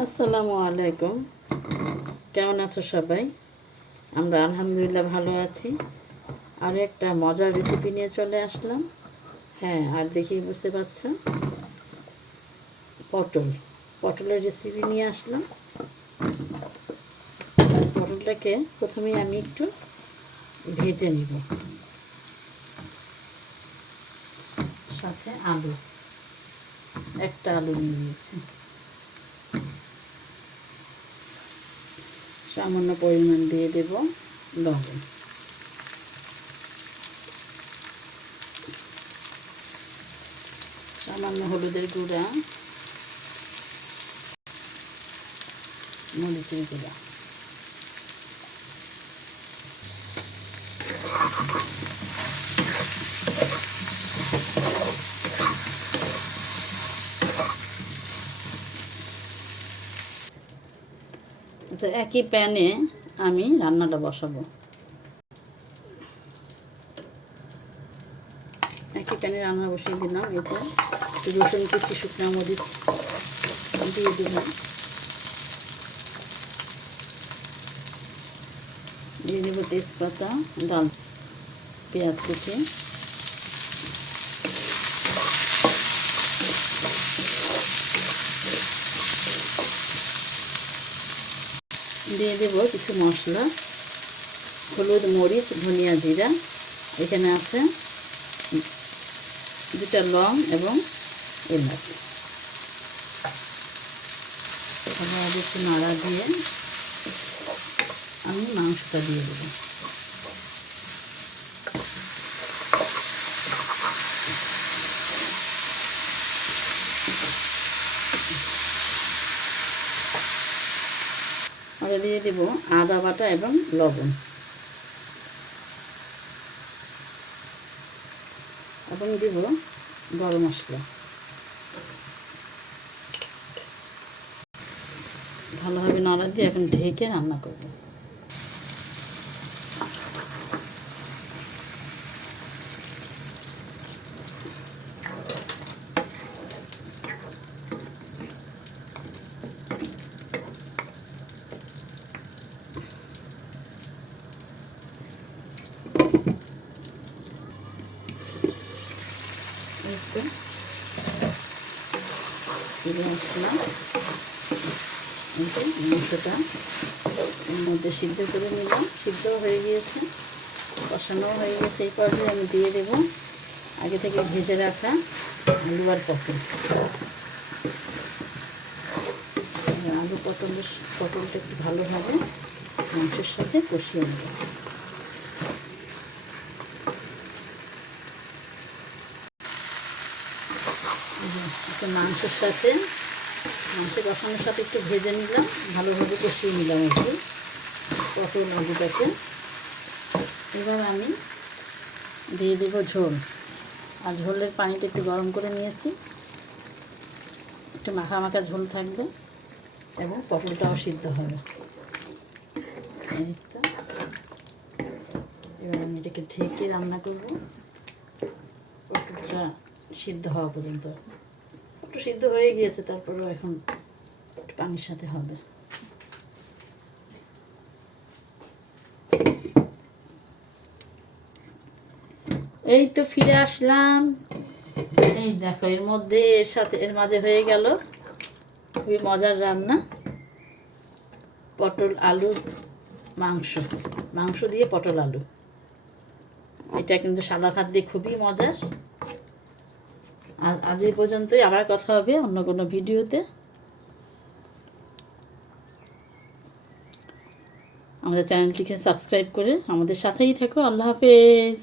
আসসালামু আলাইকুম। কেমন আছো সবাই? আমরা আলহামদুলিল্লাহ ভালো আছি। আর একটা মজার রেসিপি নিয়ে চলে আসলাম। হ্যাঁ আর দেখি বুঝতে পারছ। পটল। পটলের রেসিপি নিয়ে আসলাম। পটলটাকে প্রথমেই আমি একটু ভেজে নিব। সাথে আলু। একটা আলু নিয়ে নিয়েছি। সামান্য পরিমাণ দিয়ে দেব লবণ। সামান্য হলুদের গুঁড়া মরিচের গুঁড়া। আচ্ছা একই প্যানে আমি রান্নাটা বসাবো। একই প্যানে রান্না বসিয়ে দিলাম এতে রসুন কুচি, শুকনো মরিচ দিয়ে দিলাম। দিয়ে দেব তেজপাতা, ডাল, পেঁয়াজ কুচি। দিয়ে দেব কিছু মশলা, হলুদ, মরিচ, ধনিয়া জিরা। এখানে আছে দুটা লং এবং এলাচ। একটু নাড়া দিয়ে আমি মাংসটা দিয়ে দেবো। আর দিয়ে দেব আদা বাটা এবং লবণ। এবং দেব গরম মশলা। ভালোভাবে নাড়া দিয়ে এখন ঢেকে রান্না করব। একটু এই যে মাংসটা এর মধ্যে সিদ্ধ করে নিলাম। সিদ্ধ হয়ে গিয়েছে কষানো হয়ে গেছে এই পর্যায়ে আমি দিয়ে দেব আগে থেকে ভেজে রাখা আলু আর পটল। আলু পটলের পটলটা একটু ভালোভাবে মাংসের সাথে কষিয়ে নেব। একটু মাংসের সাথে, মাংস কষানোর সাথে একটু ভেজে নিলাম, ভালোভাবে কষিয়ে নিলাম একটু, পটল আলুটাকে। এবার আমি দিয়ে দেবো ঝোল। আর ঝোলের পানিটা একটু গরম করে নিয়েছি। একটু মাখা মাখা ঝোল থাকবে এবং পটলটাও সিদ্ধ হবে। এবার আমি এটাকে ঢেকে রান্না করব। পটলটা সিদ্ধ হওয়া পর্যন্ত। একটু সিদ্ধ হয়ে গিয়েছে, তারপরেও এখন একটু পানির সাথে হবে। এই তো ফিরে আসলাম। এই দেখো, এর মধ্যে, এর সাথে, এর মাঝে হয়ে গেল খুবই মজার রান্না। পটল আলু, মাংস। মাংস দিয়ে পটল আলু। এটা কিন্তু সাদা ভাত দিয়ে খুবই মজার। আজ এই পর্যন্তই। আবার কথা হবে অন্য কোনো ভিডিওতে। আমাদের চ্যানেলটিকে সাবস্ক্রাইব করে আমাদের সাথেই থাকো। আল্লাহ হাফেজ।